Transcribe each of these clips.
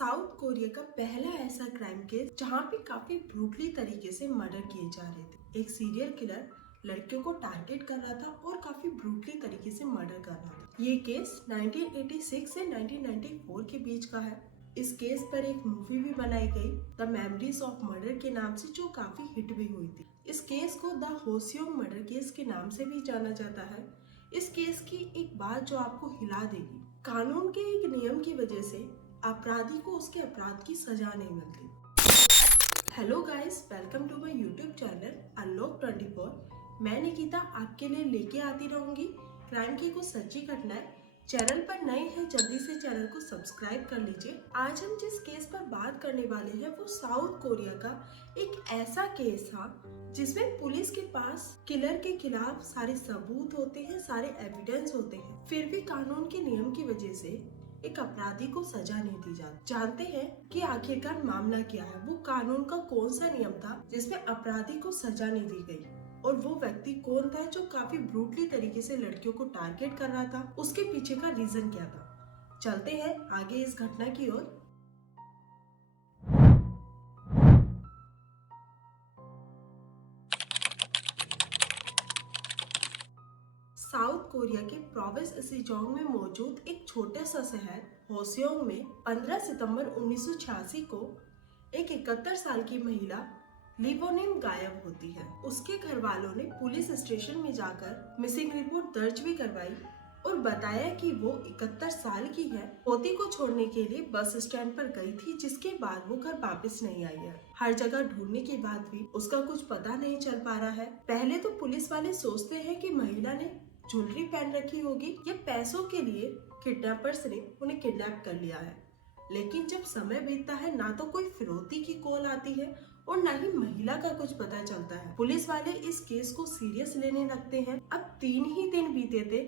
South Korea का पहला ऐसा क्राइम केस जहाँ पे काफी ब्रूटली तरीके से मर्डर किए जा रहे थे। एक सीरियल किलर लड़कियों को टारगेट कर रहा था और काफी ब्रूटली तरीके से मर्डर कर रहा था। ये केस 1986 से 1994 के बीच का है। इस केस पर एक मूवी भी बनाई गई द मेमोरीज ऑफ मर्डर के नाम से, जो काफी हिट भी हुई थी। इस केस को द होसियोंग मर्डर केस के नाम से भी जाना जाता है। इस केस की एक बात जो आपको हिला देगी, कानून के एक नियम की वजह से अपराधी को उसके अपराध की सजा नहीं मिलती। Hello guys, welcome to my YouTube channel unlock 24। मैं निकिता आपके लिए लेके आती रहूंगी क्राइम की कुछ सच्ची घटनाएं। चैनल पर नए हैं, जल्दी से चैनल को सब्सक्राइब कर लीजिए। आज हम जिस केस पर बात करने वाले हैं वो साउथ कोरिया का एक ऐसा केस था जिसमें पुलिस के पास किलर के खिलाफ सारे सबूत होते हैं, सारे एविडेंस होते हैं, फिर भी कानून के नियम की वजह से एक अपराधी को सजा नहीं दी जाती। जानते हैं कि आखिरकार मामला क्या है, वो कानून का कौन सा नियम था जिसमें अपराधी को सजा नहीं दी गई, और वो व्यक्ति कौन था जो काफी ब्रूटली तरीके से लड़कियों को टारगेट कर रहा था। उसके पीछे का रीजन क्या था। चलते हैं आगे इस घटना की ओर। साउथ कोरिया के प्रोविंस सिजोंग में मौजूद एक छोटा सा शहर होसियोंग में 15 सितंबर 1986 को एक 71 साल की महिला लिवोनिम गायब होती है। उसके घर वालों ने पुलिस स्टेशन में जाकर मिसिंग रिपोर्ट दर्ज भी करवाई और बताया कि वो 71 साल की है, पोती को छोड़ने के लिए बस स्टैंड पर गई थी, जिसके बाद वो घर वापस नहीं आई है। हर जगह ढूंढने के बाद भी उसका कुछ पता नहीं चल पा रहा है। पहले तो पुलिस वाले सोचते हैं कि महिला ने ज्वेलरी पहन रखी होगी या पैसों के लिए किडनैपर्स ने उन्हें किडनैप कर लिया है, लेकिन जब समय बीतता है ना तो कोई फिरौती की कॉल आती है और ना ही महिला का कुछ पता चलता है। पुलिस वाले इस केस को सीरियस लेने लगते हैं। अब 3 ही दिन बीते थे,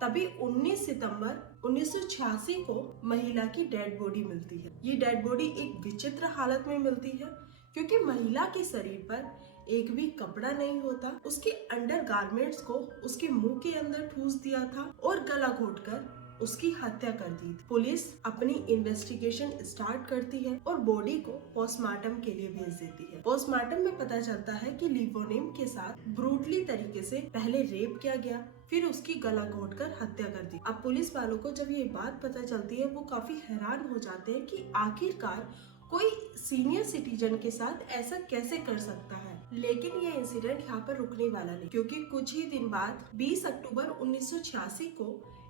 तभी 19 सितंबर 1986 को महिला की डेड बॉडी मिलती है। ये डेड बॉडी एक विचित्र हालत में मिलती है क्योंकि महिला के शरीर पर एक भी कपड़ा नहीं होता। उसके अंडर गारमेंट्स को उसके मुंह के अंदर ठूस दिया था और गला घोटकर उसकी हत्या कर दी। पुलिस अपनी इन्वेस्टिगेशन स्टार्ट करती है और बॉडी को पोस्टमार्टम के लिए भेज देती है। पोस्टमार्टम में पता चलता है कि लिवोनिम के साथ ब्रूटली तरीके से पहले रेप किया गया, फिर उसकी गला घोटकर हत्या कर दी। अब पुलिस वालों को जब ये बात पता चलती है, वो काफी हैरान हो जाते हैं कि आखिरकार कोई सीनियर सिटीजन के साथ ऐसा कैसे कर सकता है। लेकिन ये इंसिडेंट यहाँ पर रुकने वाला नहीं, क्योंकि कुछ ही दिन बाद 20 अक्टूबर 1986 को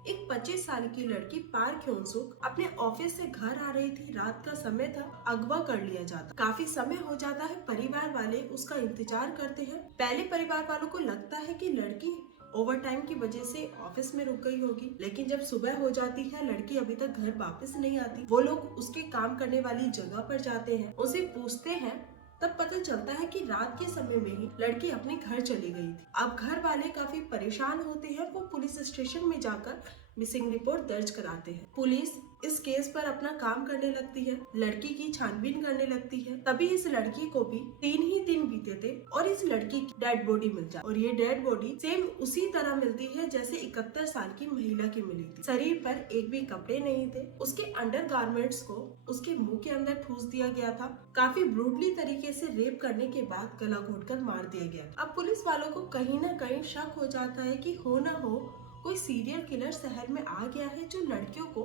एक 25 साल की लड़की पार्क ह्योन-सुक अपने ऑफिस से घर आ रही थी। रात का समय था, अगवा कर लिया जाता। काफी समय हो जाता है, परिवार वाले उसका इंतजार करते हैं। पहले परिवार वालों को लगता है कि लड़की ओवर टाइम की वजह से ऑफिस में रुक गई होगी, लेकिन जब सुबह हो जाती है लड़की अभी तक घर वापस नहीं आती। वो लोग उसके काम करने वाली जगह पर जाते हैं, उसे पूछते हैं, तब पता चलता है कि रात के समय में ही लड़की अपने घर चली गई थी। अब घर वाले काफी परेशान होते हैं। वो पुलिस स्टेशन में जाकर मिसिंग रिपोर्ट दर्ज कराते हैं। पुलिस इस केस पर अपना काम करने लगती है, लड़की की छानबीन करने लगती है। तभी इस लड़की को भी 3 ही दिन बीते थे और इस लड़की की डेड बॉडी मिल जाती है। और ये डेड बॉडी सेम उसी तरह मिलती है जैसे 71 साल की महिला की मिली थी। शरीर पर एक भी कपड़े नहीं थे। उसके अंडर गारमेंट्स को उसके मुंह के अंदर ठूस दिया गया था। काफी ब्रूटली तरीके से रेप करने के बाद गला घोटकर मार दिया गया। अब पुलिस वालों को कहीं न कहीं शक हो जाता है कि हो न हो कोई सीरियल किलर शहर में आ गया है जो लड़कियों को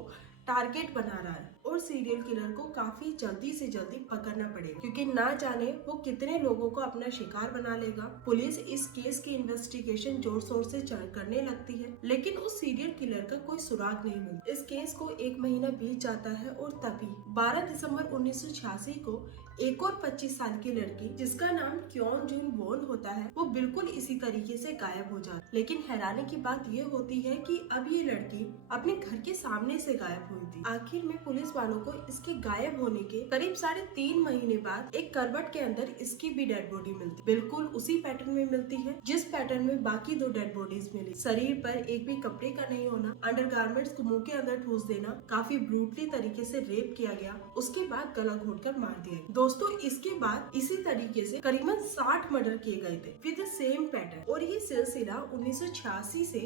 टारगेट बना रहा है, और सीरियल किलर को काफी जल्दी से जल्दी पकड़ना पड़ेगा, क्योंकि ना जाने वो कितने लोगों को अपना शिकार बना लेगा। पुलिस इस केस की इन्वेस्टिगेशन जोर शोर से करने लगती है, लेकिन उस सीरियल किलर का कोई सुराग नहीं मिलता। इस केस को 1 महीना बीत जाता है और तभी 12 दिसंबर 1986 को एक और 25 साल की लड़की जिसका नाम क्योन जून वॉन होता है, वो बिल्कुल इसी तरीके से गायब हो जाती है। लेकिन हैरानी की बात ये होती है कि अब ये लड़की अपने घर के सामने से गायब हुई थी। आखिर में पुलिस वालों को इसके गायब होने के करीब 3.5 महीने बाद एक करवट के अंदर इसकी भी डेड बॉडी मिलती, बिल्कुल उसी पैटर्न में मिलती है जिस पैटर्न में बाकी 2 डेड बॉडीज मिली। शरीर पर एक भी कपड़े का नहीं होना, अंडरगारमेंट्स को मुंह के अंदर ठूस देना, काफी ब्रूटली तरीके से रेप किया गया, उसके बाद गला घोटकर मार दिया गया। दोस्तों, इसके बाद इसी तरीके से करीबन 60 मर्डर किए गए थे विद द सेम पैटर्न, और ये सिलसिला 1986 से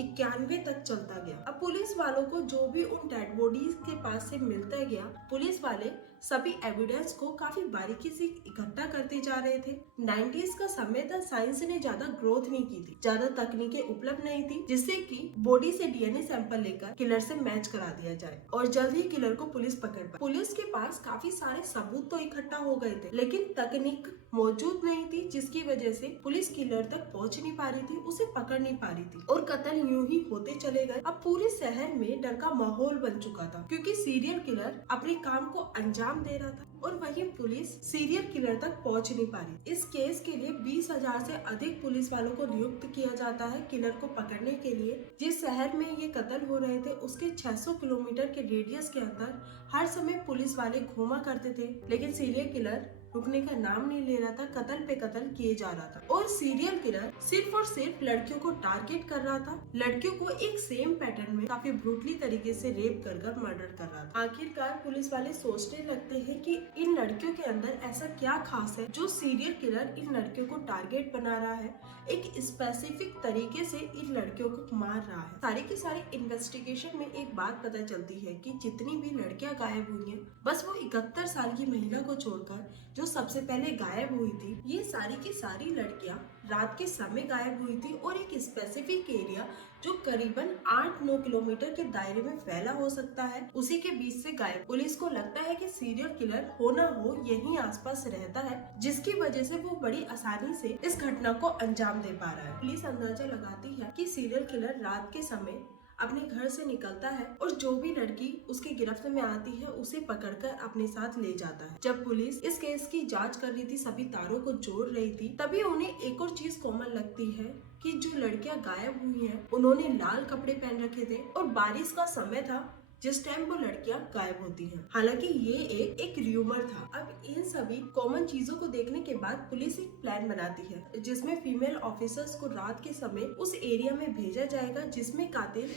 91 तक चलता गया। अब पुलिस वालों को जो भी उन डेड बॉडीज के पास से मिलता गया, पुलिस वाले सभी एविडेंस को काफी बारीकी से इकट्ठा करते जा रहे थे। 90s का समय था, साइंस ने ज्यादा ग्रोथ नहीं की थी, ज्यादा तकनीकें उपलब्ध नहीं थी जिससे कि बॉडी से डीएनए सैंपल लेकर किलर से मैच करा दिया जाए और जल्द ही किलर को पुलिस पकड़ पाई। पुलिस के पास काफी सारे सबूत तो इकट्ठा हो गए थे, लेकिन तकनीक मौजूद नहीं थी, जिसकी वजह से पुलिस किलर तक पहुंच नहीं पा रही थी, उसे पकड़ नहीं पा रही थी और कत्ल यूं ही होते चले गए। अब पूरे शहर में डर का माहौल बन चुका था, क्योंकि सीरियल किलर अपने काम को अंजाम दे रहा था और वही पुलिस सीरियल किलर तक पहुंच नहीं पा रही। इस केस के लिए 20,000 से अधिक पुलिस वालों को नियुक्त किया जाता है किलर को पकड़ने के लिए। जिस शहर में ये कत्ल हो रहे थे उसके 600 किलोमीटर के रेडियस के अंदर हर समय पुलिस वाले घूमा करते थे, लेकिन सीरियल किलर रुकने का नाम नहीं ले रहा था, कत्ल पे कत्ल किए जा रहा था और सीरियल किलर सिर्फ और सिर्फ लड़कियों को टारगेट कर रहा था। लड़कियों को एक सेम पैटर्न में काफी ब्रूटली तरीके से रेप कर मर्डर कर रहा था। आखिरकार पुलिस वाले सोचने लगते हैं कि इन लड़कियों के अंदर ऐसा क्या खास है जो सीरियल किलर इन लड़कियों को टारगेट बना रहा है, एक स्पेसिफिक तरीके से इन लड़कियों को मार रहा है। सारी की सारी इन्वेस्टिगेशन में एक बात पता चलती है कि जितनी भी लड़कियां गायब हुई हैं, बस वो 71 साल की महिला को छोड़कर जो सबसे पहले गायब हुई थी, ये सारी की सारी लड़कियां रात के समय गायब हुई थी और एक स्पेसिफिक एरिया जो करीबन 8-9 किलोमीटर के दायरे में फैला हो सकता है, उसी के बीच से गायब। पुलिस को लगता है कि सीरियल किलर हो ना हो यहीं आसपास रहता है, जिसकी वजह से वो बड़ी आसानी से इस घटना को अंजाम दे पा रहा है। पुलिस अंदाजा लगाती है कि सीरियल किलर रात के समय अपने घर से निकलता है और जो भी लड़की उसके गिरफ्त में आती है उसे पकड़कर अपने साथ ले जाता है। जब पुलिस इस केस की जांच कर रही थी, सभी तारों को जोड़ रही थी, तभी उन्हें एक और चीज कॉमन लगती है कि जो लड़कियां गायब हुई हैं, उन्होंने लाल कपड़े पहन रखे थे और बारिश का समय था जिस टाइम वो लड़कियां गायब होती हैं। हालांकि ये एक र्यूमर था। अब इन सभी कॉमन चीजों को देखने के बाद पुलिस एक प्लान बनाती है, जिसमें फीमेल ऑफिसर्स को रात के समय उस एरिया में भेजा जाएगा जिसमें कातिल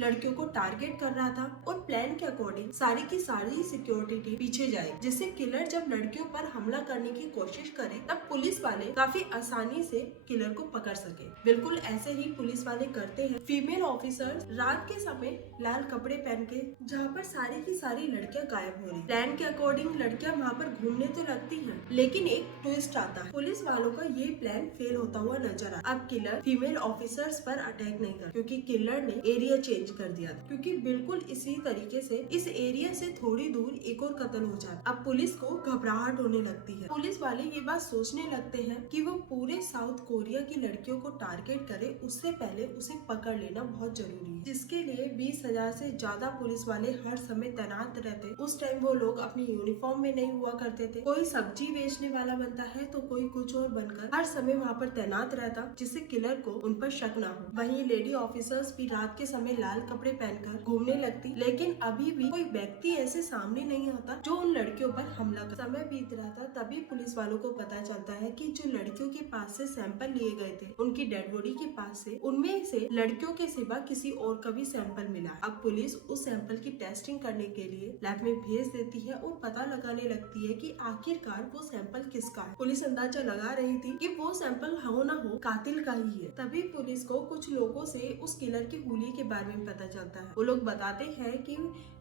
लड़कियों को टारगेट कर रहा था और प्लान के अकॉर्डिंग सारी की सारी सिक्योरिटी टीम पीछे जाएगी, जिससे किलर जब लड़कियों पर हमला करने की कोशिश करे तब पुलिस वाले काफी आसानी से किलर को पकड़ सके। बिल्कुल ऐसे ही पुलिस वाले करते हैं। फीमेल ऑफिसर्स रात के समय लाल कपड़े पहन के जहाँ पर सारी की सारी लड़कियां गायब हो रही, प्लान के अकॉर्डिंग लड़कियां वहाँ पर घूमने तो लगती हैं, लेकिन एक ट्विस्ट आता है। पुलिस वालों का ये प्लान फेल होता हुआ नजर आता। अब किलर फीमेल ऑफिसर्स पर अटैक नहीं कर, क्योंकि किलर ने एरिया चेंज कर दिया था, क्योंकि बिल्कुल इसी तरीके से इस एरिया से थोड़ी दूर एक और कत्ल हो जाता। अब पुलिस को घबराहट होने लगती है। पुलिस वाले ये बात सोचने लगते हैं कि वो पूरे साउथ कोरिया की लड़कियों को टारगेट करे, उससे पहले उसे पकड़ लेना बहुत जरूरी है, जिसके लिए 20,000 से ज्यादा पुलिस वाले हर समय तैनात रहते। उस टाइम वो लोग अपनी यूनिफॉर्म में नहीं हुआ करते थे, कोई सब्जी बेचने वाला बनता है तो कोई कुछ और बनकर हर समय वहाँ पर तैनात रहता, जिससे किलर को उन पर शक न हो। वहीं लेडी ऑफिसर्स भी रात के समय लाल कपड़े पहनकर घूमने लगती, लेकिन अभी भी कोई व्यक्ति ऐसे सामने नहीं आता जो उन लड़कियों पर हमला कर। समय बीत रहा था, तभी पुलिस वालों को पता चलता है कि जो लड़कियों के पास से सैंपल लिए गए थे उनकी डेड बॉडी के पास से, उनमें से लड़कियों के सिवा किसी और का भी सैंपल मिला। अब पुलिस उस सैंपल की टेस्टिंग करने के लिए लैब में भेज देती है और पता लगाने लगती है कि आखिरकार वो सैंपल किसका है। पुलिस अंदाजा लगा रही थी कि वो सैंपल हो ना हो कातिल का ही है। तभी पुलिस को कुछ लोगों से उस किलर की हुलिये के बारे में पता चलता है। वो लोग बताते हैं कि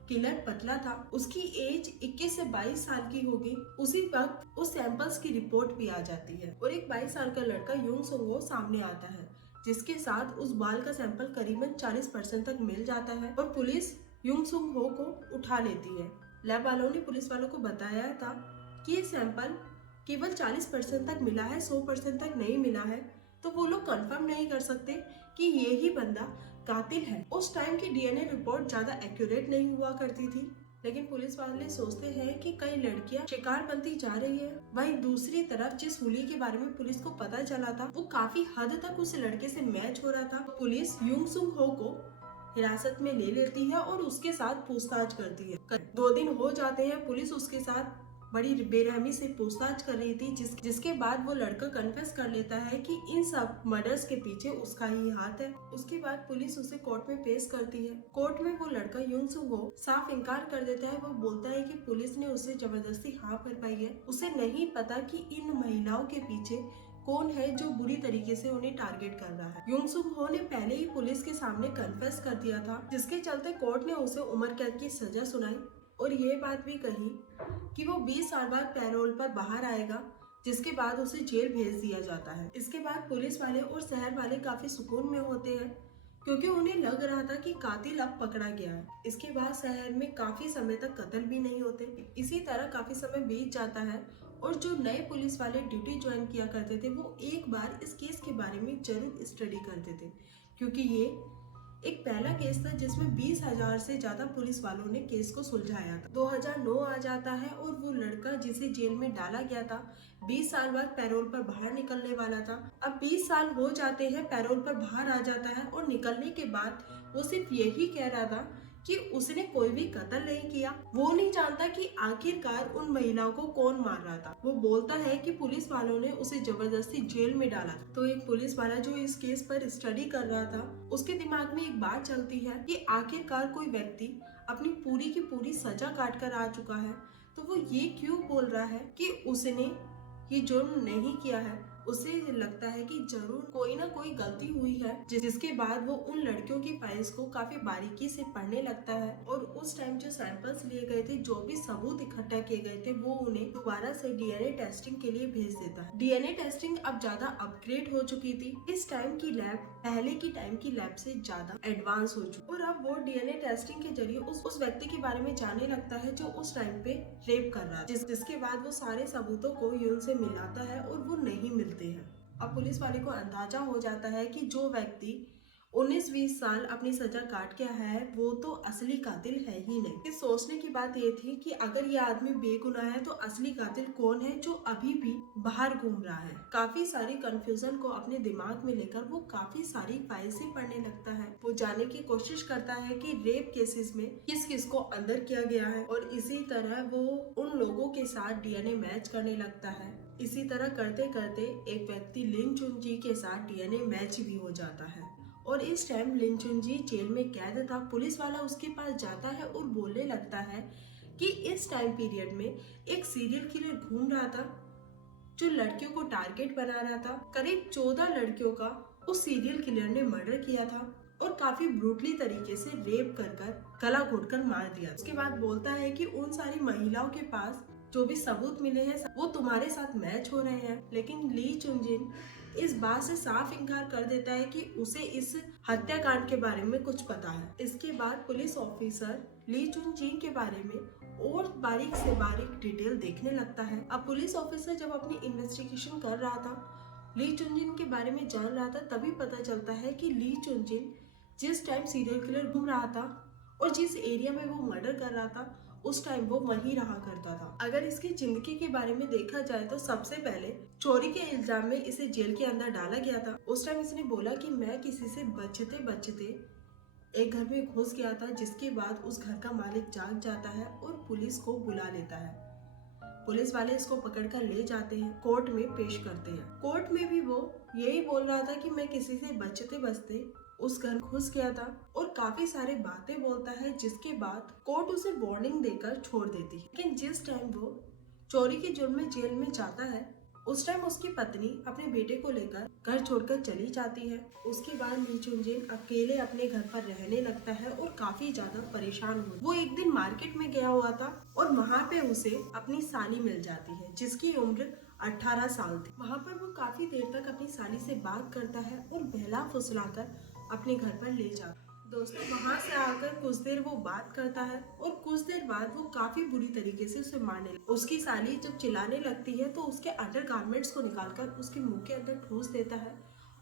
किलर पतला था, उसकी एज 21 से 22 साल की होगी। उसी वक्त उस सैंपल्स की रिपोर्ट भी आ जाती है और एक 22 साल का लड़का यूंग सुंग हो सामने आता है, जिसके साथ उस बाल का सैंपल करीबन 40% तक मिल जाता है और पुलिस यूंग सुंग हो को उठा लेती है। लैब वालों ने पुलिस वालों को बताया था कि ये सैंपल केवल 40% तक मिला है, 100% तक नहीं मिला है, तो वो लोग कंफर्म नहीं कर सकते कि ये ही बंदा कातिल है। उस टाइम की डीएनए रिपोर्ट ज्यादा एक्यूरेट नहीं हुआ करती थी, लेकिन पुलिस वाले सोचते हैं कि कई लड़कियां शिकार बनती जा रही है। वहीं दूसरी तरफ जिस हुलिये के बारे में पुलिस को पता चला था वो काफी हद तक उस लड़के से मैच हो रहा था। पुलिस यूंग सुंग हो को हिरासत में ले लेती है और उसके साथ पूछताछ करती है। 2 दिन हो जाते हैं, पुलिस उसके साथ बड़ी बेरहमी से पूछताछ कर रही थी, जिसके बाद वो लड़का कन्फेस कर लेता है कि इन सब मर्डर्स के पीछे उसका ही हाथ है। उसके बाद पुलिस उसे कोर्ट में पेश करती है। कोर्ट में वो लड़का यूंग सुंग हो साफ इनकार कर देता है। वो बोलता है कि पुलिस ने उसे जबरदस्ती हाँ करवाई है, उसे नहीं पता कि इन महिलाओं के पीछे कौन है जो बुरी तरीके से उन्हें टारगेट कर रहा है। युंग सुंग हो ने पहले ही पुलिस के सामने कन्फेस कर दिया था, जिसके चलते कोर्ट ने उसे उम्र कैद की सजा सुनाई और ये बात भी कही कि वो 20 साल बाद पैरोल पर बाहर आएगा, जिसके बाद उसे जेल भेज दिया जाता है। इसके बाद पुलिस वाले और शहर वाले काफी सुकून में होते हैं, क्योंकि उन्हें लग रहा था कि कातिल अब पकड़ा गया है। इसके बाद शहर में काफी समय तक कत्ल भी नहीं होते। इसी तरह काफी समय बीत जाता है और जो नए पुलिस वाले ड्यूटी ज्वाइन किया करते थे वो एक बार इस केस के बारे में जरूर स्टडी करते थे, क्योंकि ये एक पहला केस था जिसमें 20,000 से ज्यादा पुलिस वालों ने केस को सुलझाया था। 2009 आ जाता है और वो लड़का जिसे जेल में डाला गया था 20 साल बाद पैरोल पर बाहर निकलने वाला था। अब 20 साल हो जाते हैं, पैरोल पर बाहर आ जाता है और निकलने के बाद वो सिर्फ यही कह रहा था कि उसने कोई भी कत्ल नहीं किया। वो नहीं जानता कि आखिरकार उन महिलाओं को कौन मार रहा था। वो बोलता है कि पुलिस वालों ने उसे जबरदस्ती जेल में डाला था। तो एक पुलिस वाला जो इस केस पर स्टडी कर रहा था, उसके दिमाग में एक बात चलती है कि आखिरकार कोई व्यक्ति अपनी पूरी की पूरी सजा काट कर आ चुका है, तो वो ये क्यों बोल रहा है कि उसने ये जुर्म नहीं किया है। उसे लगता है कि जरूर कोई ना कोई गलती हुई है, जिसके बाद वो उन लड़कियों की फाइल्स को काफी बारीकी से पढ़ने लगता है और उस टाइम जो सैंपल्स लिए गए थे, जो भी सबूत इकट्ठा किए गए थे, वो उन्हें दोबारा से डीएनए टेस्टिंग के लिए भेज देता है। डीएनए टेस्टिंग अब ज्यादा अपग्रेड हो चुकी थी। इस टाइम की लैब पहले की टाइम की लैब से ज्यादा एडवांस हो चुकी और अब वो डीएनए टेस्टिंग के जरिए उस व्यक्ति के बारे में जानने लगता है जो उस टाइम पे रेप कर रहा है, जिसके बाद वो सारे सबूतों को यून से मिलाता है और वो नहीं मिलते हैं। अब पुलिस वाले को अंदाजा हो जाता है कि जो व्यक्ति 19-20 साल अपनी सजा काट के आया है वो तो असली कातिल है ही नहीं। इस सोचने की बात ये थी कि अगर ये आदमी बेगुनाह है तो असली कातिल कौन है जो अभी भी बाहर घूम रहा है। काफी सारी कंफ्यूजन को अपने दिमाग में लेकर वो काफी सारी फाइल्स ही पढ़ने लगता है। वो जानने की कोशिश करता है कि रेप केसेस में किस किस को अंदर किया गया है और इसी तरह वो उन लोगों के साथ डीएनए मैच करने लगता है। इसी तरह करते करते एक व्यक्ति लिन चुनजी के साथ डीएनए मैच भी हो जाता है और इस टाइम लिन चुनजी जेल में कैद था। पुलिस वाला उसके पास जाता है और बोलने लगता है कि इस टाइम पीरियड में एक सीरियल किलर घूम रहा था जो लड़कियों को टारगेट बना रहा था। करीब 14 लड़कियों का उस सीरियल किलर ने मर्डर किया था और काफी ब्रूटली तरीके से रेप कर गला घोटकर मार दिया। उसके बाद बोलता है कि उन सारी महिलाओं के पास जो भी सबूत मिले हैं वो तुम्हारे साथ मैच हो रहे हैं, लेकिन ली चुनजिन इस बात से साफ इनकार कर देता है कि उसे इस हत्याकांड के बारे में कुछ पता है। इसके बाद पुलिस ऑफिसर ली चुनजिन के बारे में और बारीक से बारीक डिटेल देखने लगता है। अब पुलिस ऑफिसर जब अपनी इन्वेस्टिगेशन कर रहा था, ली चुनजिन के बारे में जान रहा था, तभी पता चलता है कि ली चुनजिन जिस टाइम सीरियल किलर घूम रहा था और जिस एरिया में वो मर्डर कर रहा था उस टाइम वो वहीं रहा करता था। अगर इसकी जिंदगी के बारे में देखा जाए तो सबसे पहले चोरी के इल्जाम में इसे जेल के अंदर डाला गया था। उस टाइम इसने बोला कि मैं किसी से बचते बचते एक घर में घुस गया था, जिसके बाद उस घर का मालिक जाग जाता है और पुलिस को बुला लेता है। पुलिस वाले इसको पकड़कर ले जाते हैं, कोर्ट में पेश करते हैं। कोर्ट में भी वो यही बोल रहा था कि मैं किसी से बचते बचते उस घर घुस गया था और काफी सारे बातें बोलता है, जिसके बाद कोर्ट उसे वार्निंग देकर छोड़ देती है। लेकिन जिस टाइम वो चोरी के जुर्म में जेल में जाता है उस टाइम उसकी पत्नी अपने बेटे को लेकर घर छोड़कर चली जाती है। उसके बाद ली चुनजिन अकेले अपने घर पर रहने लगता है और काफी ज्यादा परेशान हो। वो एक दिन मार्केट में गया हुआ था और वहाँ पे उसे अपनी साली मिल जाती है जिसकी उम्र 18 साल थी। वहाँ पर वो काफी देर तक अपनी साली से बात करता है और बहला फुसलाकर अपने घर पर ले जाता। दोस्तों वहाँ से आकर कुछ देर वो बात करता है और कुछ देर बाद वो काफी बुरी तरीके से उसे मारने लगता। उसकी साली जब चिल्लाने लगती है तो उसके अंडरगारमेंट्स को निकालकर उसके मुंह के अंदर ठूस देता है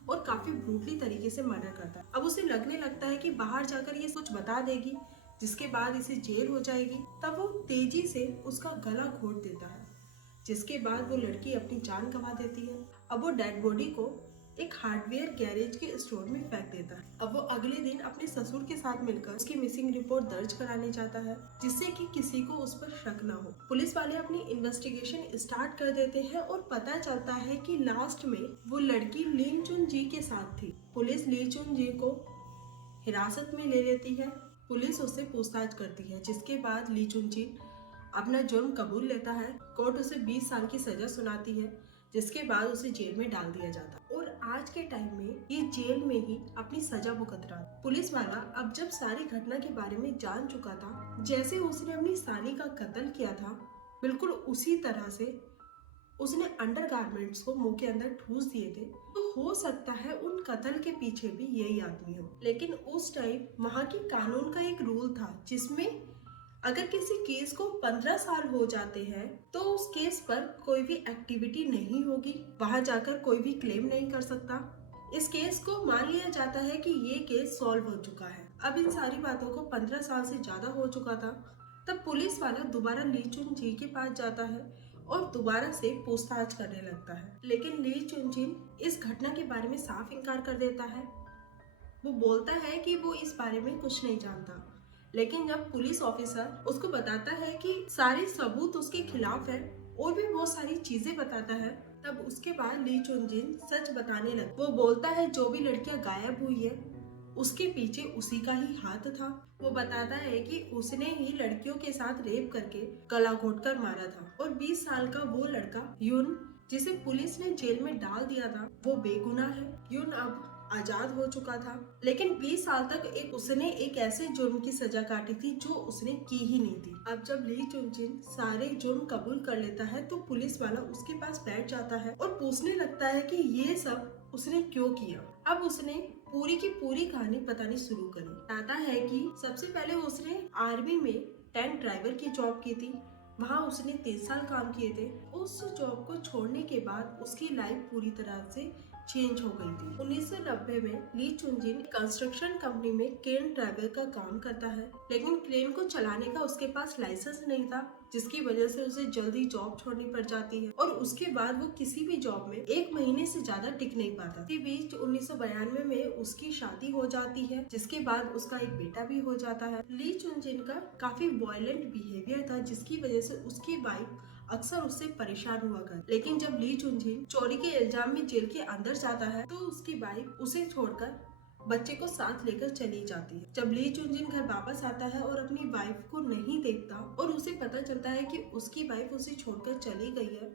और काफी ब्रूटली तरीके से मर्डर करता है। अब उसे लगने लगता है कि बाहर जाकर ये कुछ बता देगी जिसके बाद इसे जेल हो जाएगी। तब वो तेजी से उसका गला घोट देता है, जिसके बाद वो लड़की अपनी जान गंवा देती है। अब वो डेड बॉडी को एक हार्डवेयर गैरेज के स्टोर में फेंक देता है। अब वो अगले दिन अपने ससुर के साथ मिलकर उसकी मिसिंग रिपोर्ट दर्ज कराने जाता है, जिससे कि किसी को उस पर शक न हो। पुलिस वाले अपनी इन्वेस्टिगेशन स्टार्ट कर देते हैं और पता चलता है कि लास्ट में वो लड़की लिन चुनजी के साथ थी। पुलिस ली चुनजी को हिरासत में ले लेती है। पुलिस उससे पूछताछ करती है, जिसके बाद ली चुनजी अपना जुर्म कबूल लेता है। कोर्ट उसे 20 साल की सजा सुनाती है, जिसके बाद उसे जेल में डाल दिया जाता और आज के टाइम में ये जेल में ही अपनी सजा भुगत रहा। पुलिस वाला अब जब सारी घटना के बारे में जान चुका था, जैसे उसने अपनी साली का कत्ल किया था बिल्कुल उसी तरह से उसने अंडरगारमेंट्स को मुंह के अंदर ठूस दिए थे, तो हो सकता है उन कत्ल के पीछे भी यही आदमी हो। लेकिन उस टाइम वहाँ के कानून का एक रूल था जिसमें अगर किसी केस को 15 साल हो जाते हैं तो उस केस पर कोई भी एक्टिविटी नहीं होगी, वहां जाकर कोई भी क्लेम नहीं कर सकता। इस केस को मान लिया जाता है कि ये केस सॉल्व हो चुका है। अब इन सारी बातों को 15 साल से ज्यादा हो चुका था। तब पुलिस वाला दोबारा ली चुन जी के पास जाता है और दोबारा से पूछताछ करने लगता है। लेकिन ली चुन जिन इस घटना के बारे में साफ इनकार कर देता है। वो बोलता है कि वो इस बारे में कुछ नहीं जानता। लेकिन जब पुलिस ऑफिसर उसको बताता है कि सारे सबूत उसके खिलाफ है और भी बहुत सारी चीजें बताता है, तब उसके बाद ली चुन जिन सच बताने लगा। वो बोलता है जो भी लड़कियां गायब हुई है उसके पीछे उसी का ही हाथ था। वो बताता है कि उसने ही लड़कियों के साथ रेप करके गला घोटकर मारा था और 20 साल का वो लड़का यून, जिसे पुलिस ने जेल में डाल दिया था, वो बेगुनाह है। यून अब आजाद हो चुका था, लेकिन 20 साल तक उसने एक ऐसे जुर्म की सजा काटी थी जो उसने की ही नहीं थी। अब जब ली चुन जिन सारे जुर्म कबूल कर लेता है तो पुलिस वाला उसके पास बैठ जाता है और पूछने लगता है कि ये सब उसने क्यों किया। अब उसने पूरी की पूरी कहानी बतानी शुरू करी। बताता है कि सबसे पहले उसने आर्मी में टैंक ड्राइवर की जॉब की थी। वहाँ उसने 3 साल काम किए थे। उस जॉब को छोड़ने के बाद उसकी लाइफ पूरी तरह से चेंज हो गई थी। 1990 में ली चुन जिन कंस्ट्रक्शन कंपनी में क्रेन ड्राइवर का काम करता है, लेकिन क्रेन को चलाने का उसके पास लाइसेंस नहीं था, जिसकी वजह से उसे जल्दी जॉब छोड़नी पड़ जाती है और उसके बाद वो किसी भी जॉब में 1 महीने से ज्यादा टिक नहीं पाता। इसी बीच 1992 में उसकी शादी हो जाती है, जिसके बाद उसका एक बेटा भी हो जाता है। ली चुन जिन का काफी वायलेंट बिहेवियर था, जिसकी वजह से उसकी वाइफ अक्सर उससे परेशान हुआ कर। लेकिन जब ली चुन जिन चोरी के इल्जाम में जेल के अंदर जाता है तो उसकी वाइफ उसे छोड़कर बच्चे को साथ लेकर चली जाती है। जब ली चुन जिन घर वापस आता है और अपनी वाइफ को नहीं देखता और उसे पता चलता है कि उसकी वाइफ उसे छोड़कर चली गई है,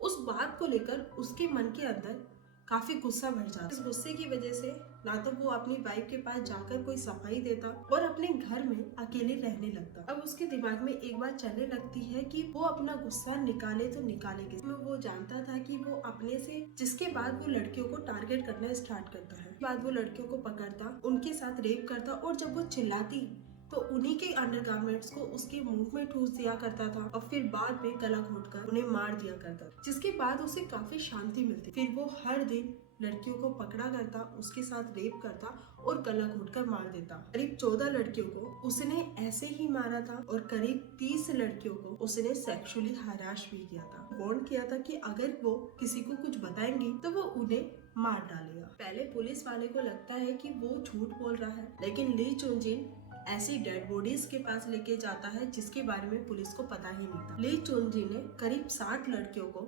उस बात को लेकर उसके मन के अंदर काफी गुस्सा भर जाता है। इस गुस्से की वजह से ना तो वो अपनी वाइफ के पास जाकर कोई सफाई देता और अपने घर में अकेले रहने लगता। अब उसके दिमाग में एक बात चलने लगती है कि वो अपना गुस्सा निकाले तो निकाले किस में। वो जानता था कि वो अपने से, जिसके बाद वो लड़कियों को टारगेट करना स्टार्ट करता है। बाद वो लड़कियों को पकड़ता, उनके साथ रेप करता और जब वो चिल्लाती तो उन्हीं के अंडरगारमेंट्स को उसके मुंह में ठूस दिया करता था और फिर बाद में गला घोटकर उन्हें मार दिया करता, जिसके बाद उसे काफी शांति मिलती। फिर वो हर दिन लड़कियों को पकड़ा करता, उसके साथ रेप करता और गला घोटकर मार देता। करीब 14 लड़कियों को उसने ऐसे ही मारा था और करीब 30 लड़कियों को उसने सेक्सुअली हरास भी किया था। वार्न किया था कि अगर वो किसी को कुछ बताएंगी तो वो उन्हें मार डालेगा। पहले पुलिस वाले को लगता है कि वो झूठ बोल रहा है, लेकिन ली चुन जिन ऐसी डेड बॉडीज के पास लेके जाता है जिसके बारे में पुलिस को पता ही नहीं था। ली चुन जिन ने करीब 60 लड़कियों को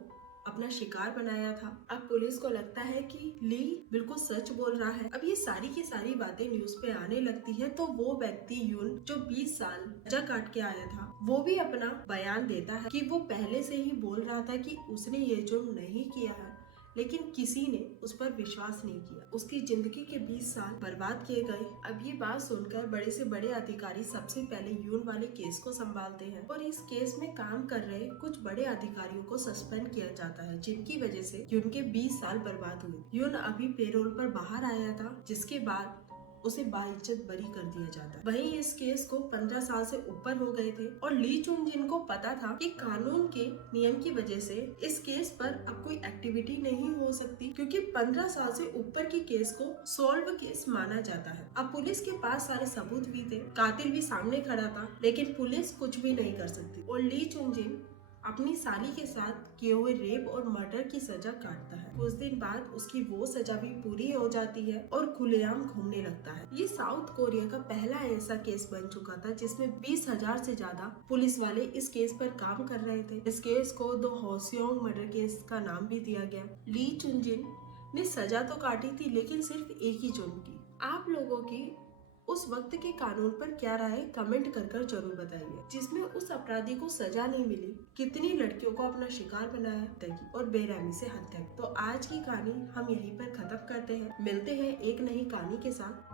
अपना शिकार बनाया था। अब पुलिस को लगता है कि ली बिल्कुल सच बोल रहा है। अब ये सारी की सारी बातें न्यूज पे आने लगती है तो वो व्यक्ति यून जो 20 साल सजा काट के आया था, वो भी अपना बयान देता है कि वो पहले से ही बोल रहा था कि उसने ये जुर्म नहीं किया है, लेकिन किसी ने उस पर विश्वास नहीं किया। उसकी जिंदगी के 20 साल बर्बाद किए गए। अब ये बात सुनकर बड़े से बड़े अधिकारी सबसे पहले यून वाले केस को संभालते हैं और इस केस में काम कर रहे कुछ बड़े अधिकारियों को सस्पेंड किया जाता है, जिनकी वजह से यून के 20 साल बर्बाद हुए। यून अभी पेरोल पर बाहर आया था, जिसके बाद उसे बाइज्जत बरी कर दिया जाता है। वहीं इस केस को 15 साल से ऊपर हो गए थे और ली चुन जिन को पता था कि कानून के नियम की वजह से इस केस पर अब कोई एक्टिविटी नहीं हो सकती, क्योंकि 15 साल से ऊपर की केस को सॉल्व केस माना जाता है। अब पुलिस के पास सारे सबूत भी थे, कातिल भी सामने खड़ा था, लेकिन पुलिस कुछ भी नहीं कर सकती और ली चुन जिन अपनी साली के साथ किए हुए रेप और मर्डर की सजा काटता है। कुछ दिन बाद उसकी वो सजा भी पूरी हो जाती है और खुलेआम घूमने लगता है। ये साउथ कोरिया का पहला ऐसा केस बन चुका था जिसमें 20,000 से ज्यादा पुलिस वाले इस केस पर काम कर रहे थे। इस केस को द होसियोंग मर्डर केस का नाम भी दिया गया। ली चुन जिन ने सजा तो काटी थी, लेकिन सिर्फ एक ही जुर्म की। आप लोगों की उस वक्त के कानून पर क्या राय है कमेंट कर जरूर बताइए। जिसमें उस अपराधी को सजा नहीं मिली, कितनी लड़कियों को अपना शिकार बनाया और बेरहमी से हत्या। तो आज की कहानी हम यहीं पर खत्म करते हैं। मिलते हैं एक नई कहानी के साथ।